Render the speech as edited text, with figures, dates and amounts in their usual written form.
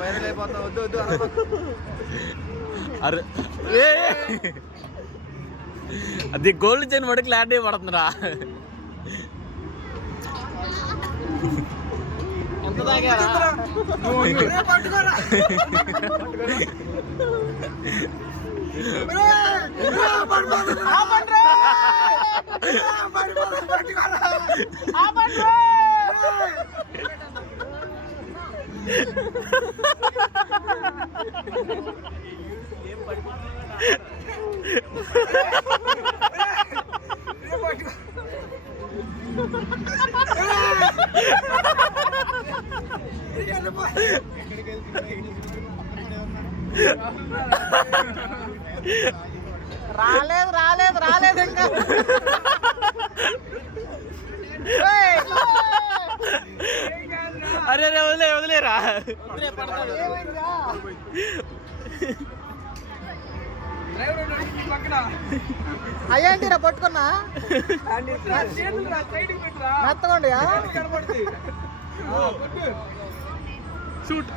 Viral అయిపోతా. వద్దు వద్దు అరే అది గోల్డ్ చైన్ పడి క్లారిటీ పడుతుందిరా. ఎంత తాగారా? రాలేదు రాలేదు రాలేదు ఇంకా. అరే అరే వదిలే వదిలేరా. అయ్యేంటిరా పట్టుకున్నా మెత్తకోండి. షూట్